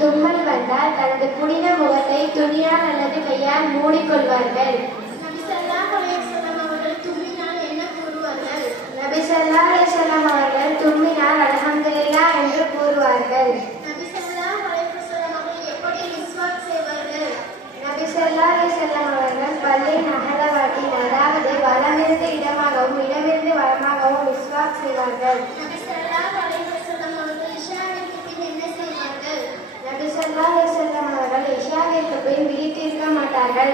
தும்மல் வந்தால் தனது புனித முகத்தை துணியால் அல்லது கையால் மூடிக்கொள்வார்கள் நபிசல்லா அலையம் செய்வார்கள்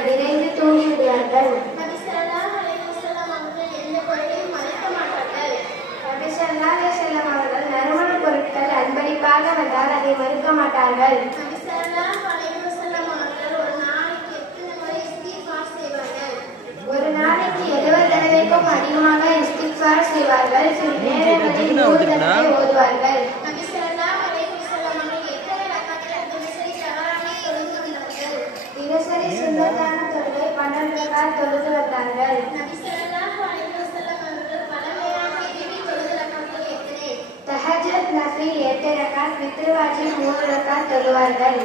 விரைந்து தூங்கி விடுவார்கள் பொருட்கள் அன்பளிப்பாக வந்தால் மறுக்க மாட்டார்கள் ஒரு நாளைக்கு எழுபது தடவைக்கும் அதிகமாக இஸ்திக்ஃபார் செய்வார்கள். என்ன வந்துருக்குன்னா? எட்டு ரக்காத் பித்ருவாஜி மூணு ரக்காத் தொழுவார்கள்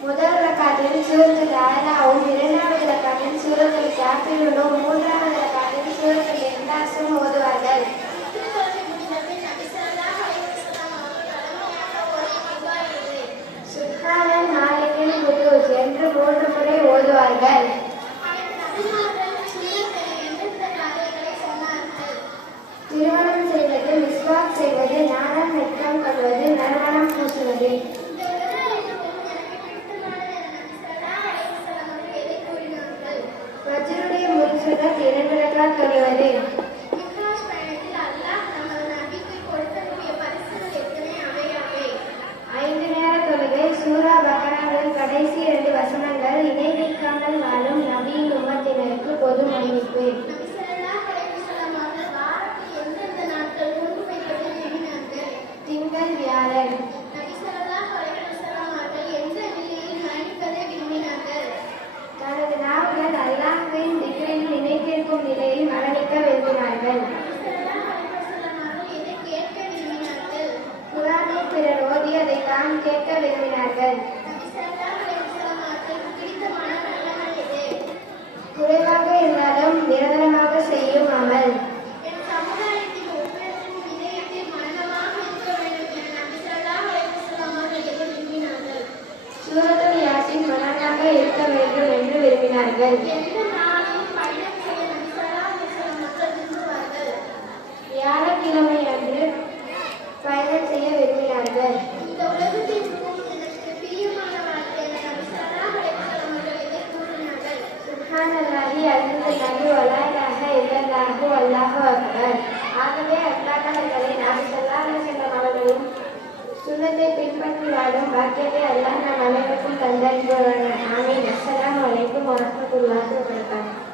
முதல் ரக்காத்தில் சூரத்து தாராவும் யாத்திரையுள்ள மூன்றாவது ரகாவில் சூரத்திலிருந்து ஓதுவார்கள் சுத்தாரன் நாளையில் என்று மூன்று ஓதுவார்கள் திருமண இறைவனுடன் இறைவனுடன் துணிவது ஐந்து நேர தொழுகை சூரா பகராவின் கடைசி இரண்டு வசனங்கள் இணை வாழும் நபியின் உமத்தினருக்கு பொது அறிவிப்பு தான் கேட்க விரும்பினார்கள். குறைவாக இருந்தாலும் நிரந்தரமாக செய்யும் அமல். யாசின் மனதாக இருக்க வேண்டும் என்று விரும்பினார்கள். வியாழக்கிழமை அன்று பயணம் செய்ய விரும்பினார்கள். ஆகவே அல்லாஹர்களை நாம் சொல்லாமல் சென்ற மகனையும் சுண்ணத்தை பின்பற்றி வாழும் பாக்கியத்தை அல்லாஹ் நம் அனைவருக்கும் தந்தறிபவர்கள் ஆமீன் அஸ்ஸலாமு அலைக்கும் வரமத்துல்லாஹி வபரகாத்துஹு